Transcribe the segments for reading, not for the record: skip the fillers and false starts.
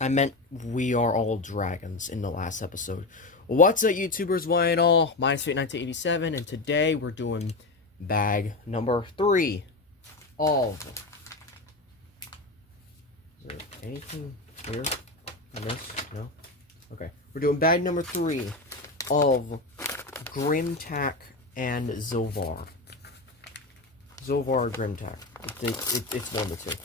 I meant we are all dragons in the last episode. What's up, YouTubers? Why and all? Mine's Fate1987, and today we're doing bag number 3 of. Is there anything here in this? No? Okay. We're doing bag number 3 of Grimtak and Zilvar. Zilvar or Grimtak. It's one of the two.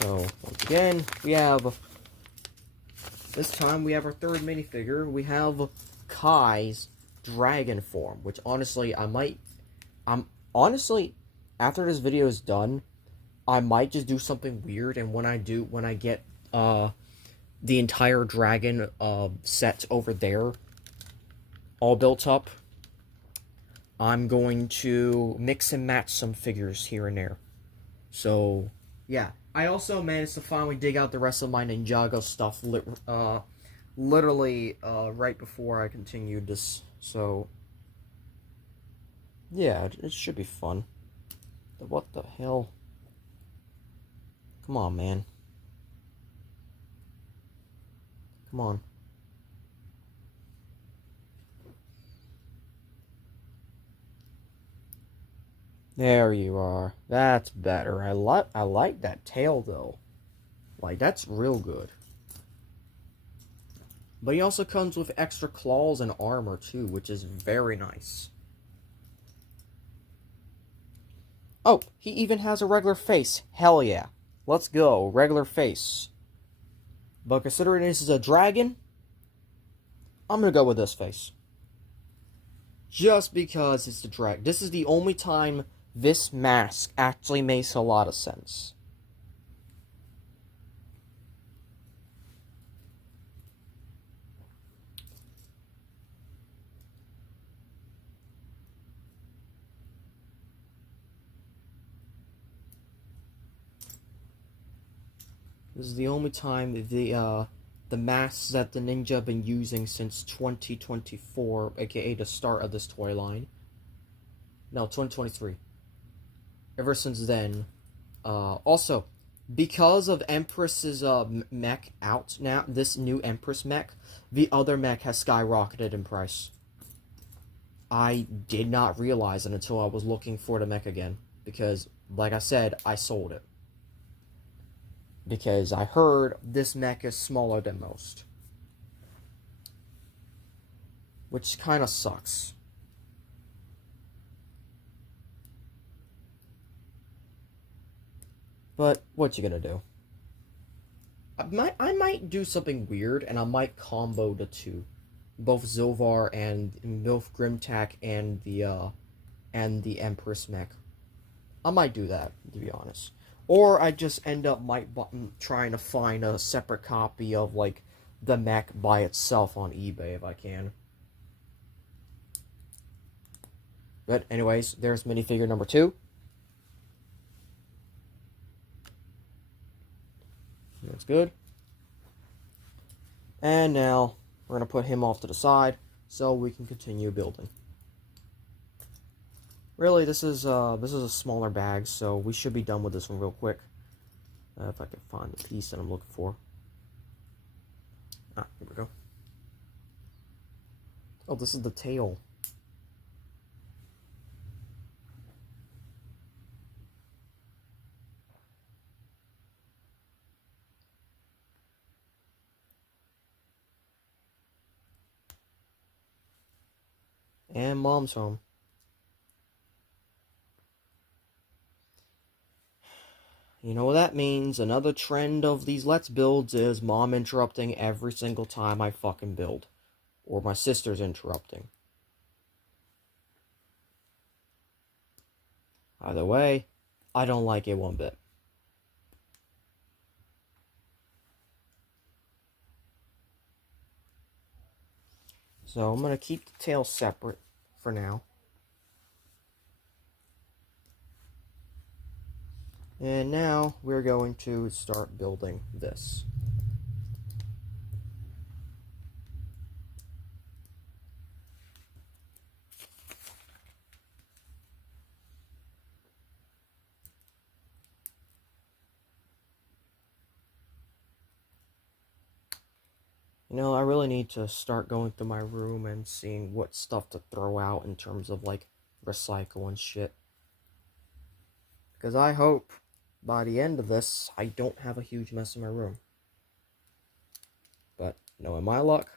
So, once again, we have, this time we have our third minifigure. We have Kai's dragon form, which honestly, honestly, after this video is done, I might just do something weird, and when I get, the entire dragon, set over there, all built up, I'm going to mix and match some figures here and there. So, yeah. I also managed to finally dig out the rest of my Ninjago stuff, literally, right before I continued this, so, yeah, it should be fun. What the hell? Come on, man. Come on. There you are. That's better. I like that tail, though. Like, that's real good. But he also comes with extra claws and armor, too, which is very nice. Oh, he even has a regular face. Hell yeah. Let's go. Regular face. But considering this is a dragon, I'm gonna go with this face. Just because it's the dragon. This is the only time this mask actually makes a lot of sense. This is the only time the masks that the ninja have been using since 2024, aka the start of this toy line. No, 2023. Ever since then. Also, because of Empress's mech out now, this new Empress mech, the other mech has skyrocketed in price. I did not realize it until I was looking for the mech again. Because, like I said, I sold it. Because I heard this mech is smaller than most. Which kind of sucks. But, what you gonna do? I might do something weird, and I might combo the two. Both Zilvar and both Grimtak and the Empress mech. I might do that, to be honest. Or I just end up trying to find a separate copy of, like, the mech by itself on eBay if I can. But anyways, there's minifigure number 2. That's good. And now we're going to put him off to the side so we can continue building. Really, this is a smaller bag, so we should be done with this one real quick. If I can find the piece that I'm looking for. Ah, here we go. Oh, this is the tail. And Mom's home. You know what that means? Another trend of these Let's Builds is Mom interrupting every single time I fucking build. Or my sister's interrupting. Either way, I don't like it one bit. So I'm going to keep the tail separate for now. And now we're going to start building this. I really need to start going through my room and seeing what stuff to throw out in terms of, like, recycle and shit. Because I hope by the end of this, I don't have a huge mess in my room. But, knowing my luck,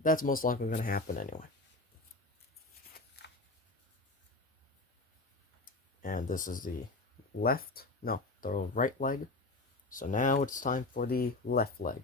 that's most likely going to happen anyway. And this is the the right leg. So now it's time for the left leg.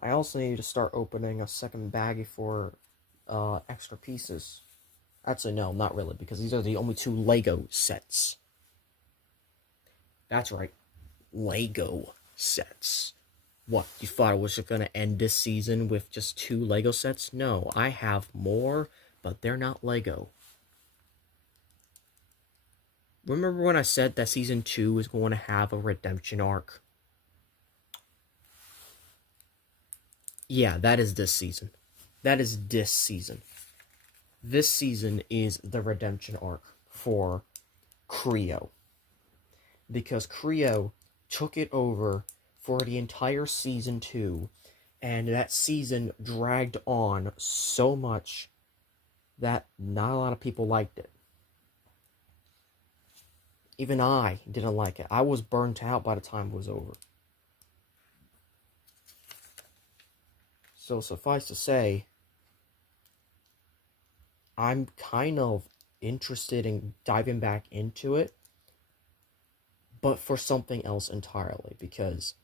I also need to start opening a second baggie for extra pieces. Actually, no, not really, because these are the only 2 Lego sets. That's right, Lego sets. What, you thought I was just going to end this season with just 2 Lego sets? No, I have more, but they're not Lego. Remember when I said that Season 2 is going to have a redemption arc? Yeah, that is this season. That is this season. This season is the redemption arc for Creo. Because Creo took it over for the entire Season 2, and that season dragged on so much that not a lot of people liked it. Even I didn't like it. I was burnt out by the time it was over. So suffice to say, I'm kind of interested in diving back into it, but for something else entirely, because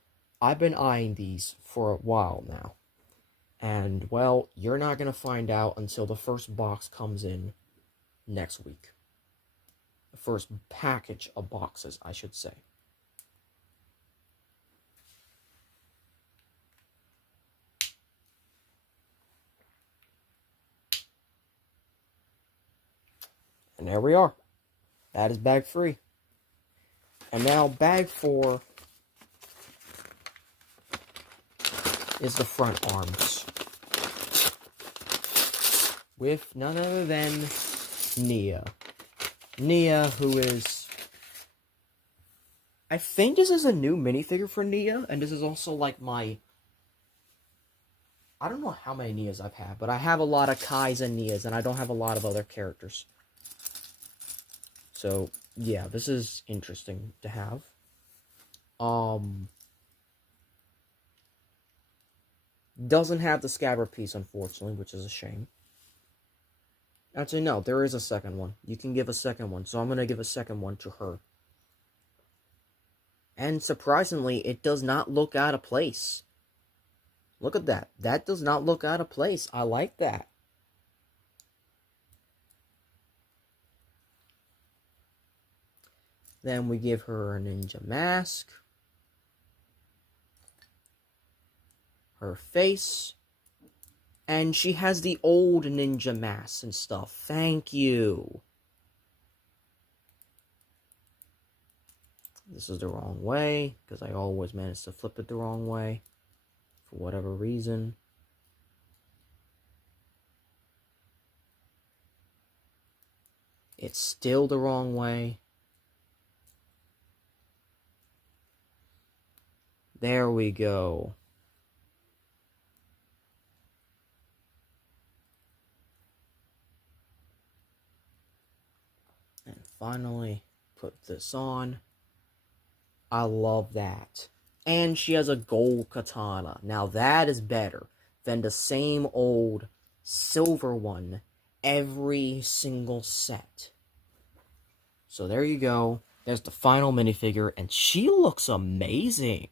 I've been eyeing these for a while now. And, well, you're not going to find out until the first box comes in next week. The first package of boxes, I should say. And there we are. That is bag 3. And now bag 4 is the front arms. With none other than Nia. Nia, who is... I think this is a new minifigure for Nia, and this is also like my... I don't know how many Nias I've had, but I have a lot of Kais and Nias, and I don't have a lot of other characters. So, yeah, this is interesting to have. Doesn't have the scabbard piece, unfortunately, which is a shame. Actually, no, there is a second one. You can give a second one, so I'm going to give a second one to her. And surprisingly, it does not look out of place. Look at that. That does not look out of place. I like that. Then we give her a ninja mask. Her face. And she has the old ninja mask and stuff. Thank you. This is the wrong way, because I always manage to flip it the wrong way. For whatever reason. It's still the wrong way. There we go. And finally, put this on. I love that. And she has a gold katana. Now that is better than the same old silver one every single set. So there you go. There's the final minifigure, and she looks amazing.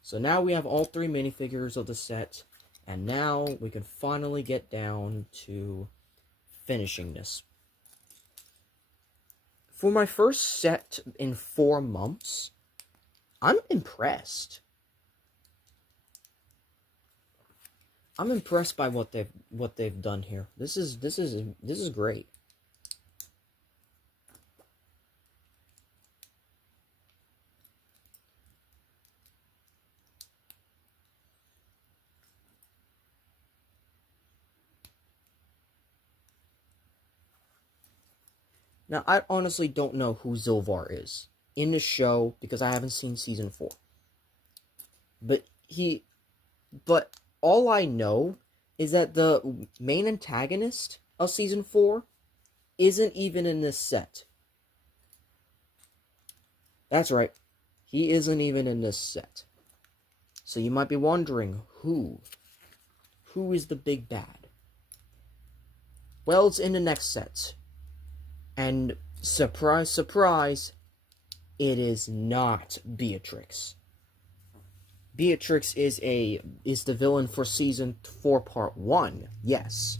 So now we have all 3 minifigures of the set, and now we can finally get down to finishing this. For my first set in 4 months, I'm impressed. I'm impressed by what they've done here. This is great. Now, I honestly don't know who Zilvar is in the show because I haven't seen season 4. But all I know is that the main antagonist of season 4 isn't even in this set. That's right. He isn't even in this set. So you might be wondering, who? Who is the big bad? Well, it's in the next set. And surprise, surprise, it is not Beatrix. Beatrix is the villain for season 4 part 1, yes.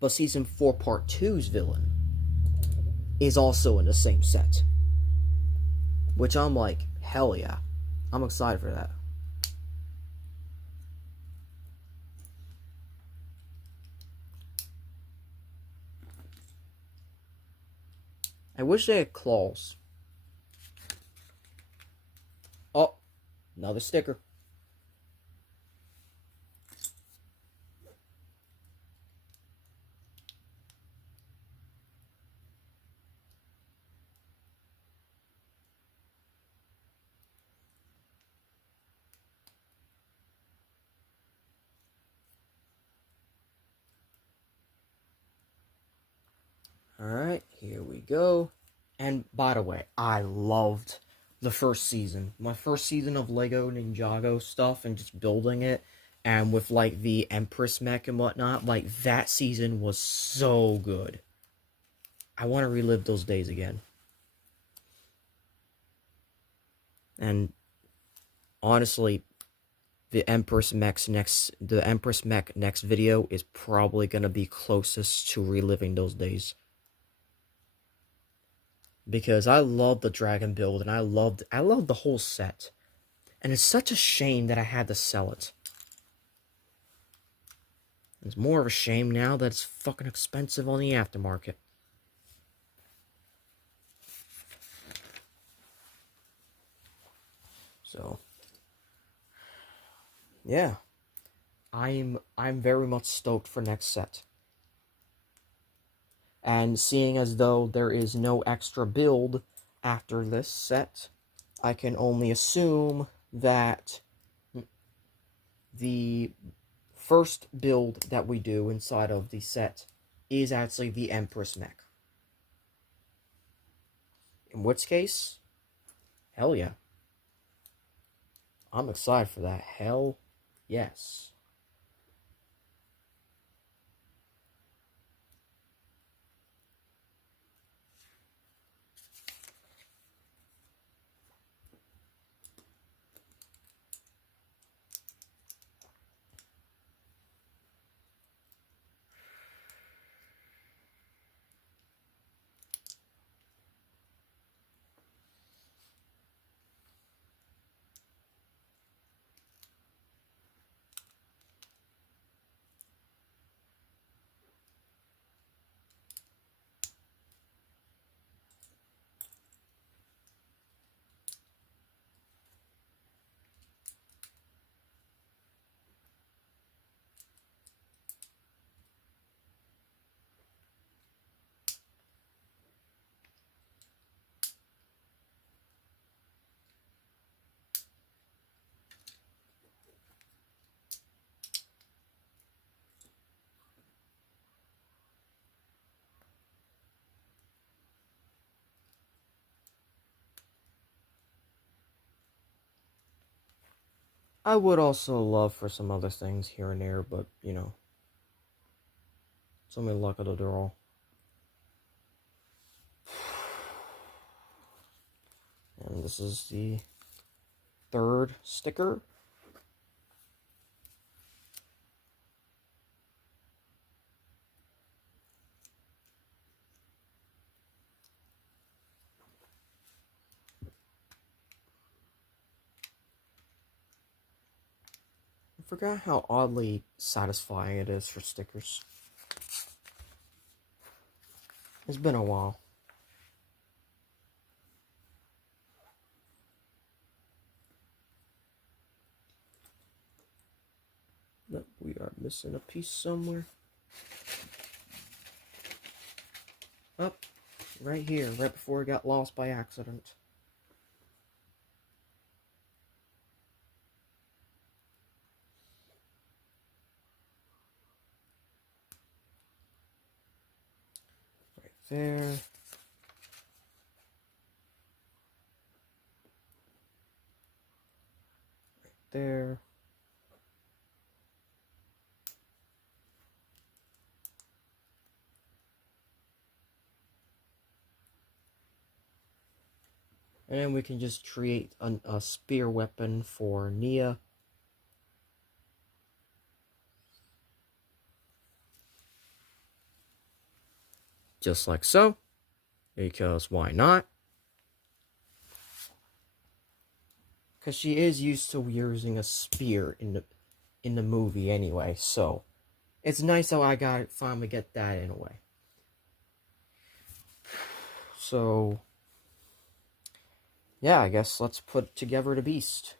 But season 4 part 2's villain is also in the same set. Which I'm like, hell yeah. I'm excited for that. I wish they had claws. Oh, another sticker. Alright, here we go. And by the way, I loved the first season. My first season of Lego Ninjago stuff and just building it. And with like the Empress mech and whatnot. Like that season was so good. I want to relive those days again. And honestly, the Empress mech next video is probably gonna be closest to reliving those days. Because I love the dragon build and I loved the whole set. And it's such a shame that I had to sell it. It's more of a shame now that it's fucking expensive on the aftermarket. So yeah. I'm very much stoked for next set. And seeing as though there is no extra build after this set, I can only assume that the first build that we do inside of the set is actually the Empress mech. In which case, hell yeah. I'm excited for that. Hell yes. I would also love for some other things here and there, but, you know, it's only luck of the draw. And this is the third sticker. I forgot how oddly satisfying it is for stickers. It's been a while. But we are missing a piece somewhere. Up. Right here, right before it got lost by accident. Right there. Right there. And then we can just create a spear weapon for Nia. Just like so. Because why not? Because she is used to using a spear in the movie anyway, so it's nice how I finally get that in a way. So yeah, I guess let's put together the beast.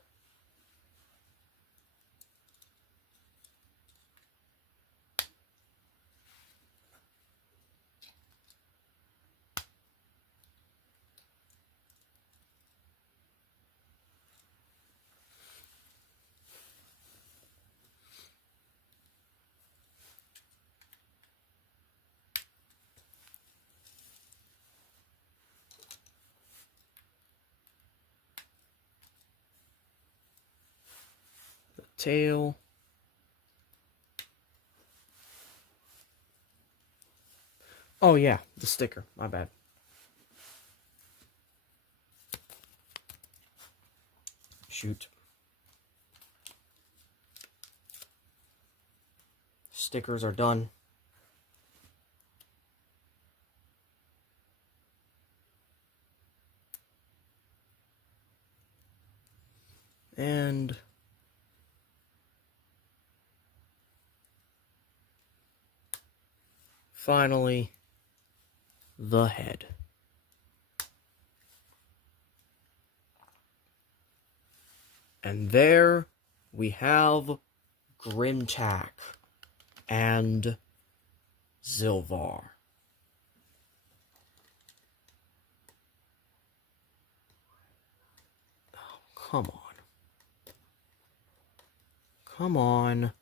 The tail. Oh yeah, the sticker, my bad. Shoot. Stickers are done. And finally, the head. And there we have Grimtak and Zilvar. Oh, come on. Come on.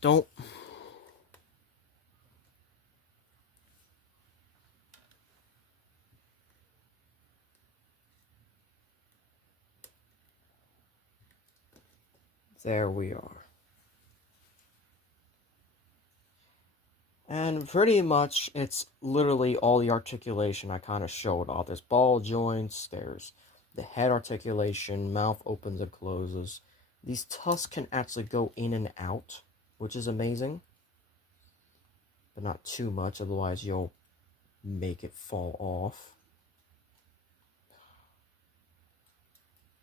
Don't. There we are. And pretty much, it's literally all the articulation I kind of showed off. There's ball joints, there's the head articulation, mouth opens and closes. These tusks can actually go in and out, which is amazing. But not too much, otherwise you'll make it fall off.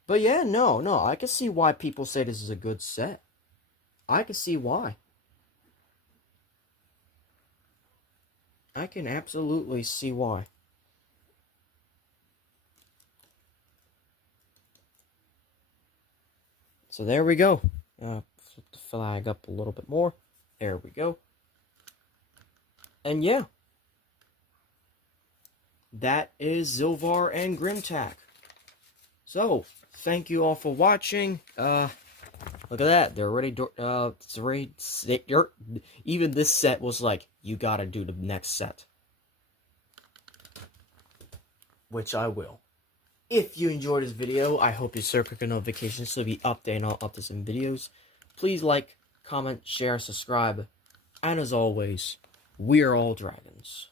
But yeah, no, I can see why people say this is a good set. I can see why. I can absolutely see why. So there we go. Flip the flag up a little bit more. There we go. And yeah. That is Zilvar and Grimtak. So, thank you all for watching. Look at that. They're already, even this set was like, you gotta do the next set. Which I will. If you enjoyed this video, I hope you click the notifications so you'll be updated on updates and videos. Please like, comment, share, subscribe. And as always, we are all dragons.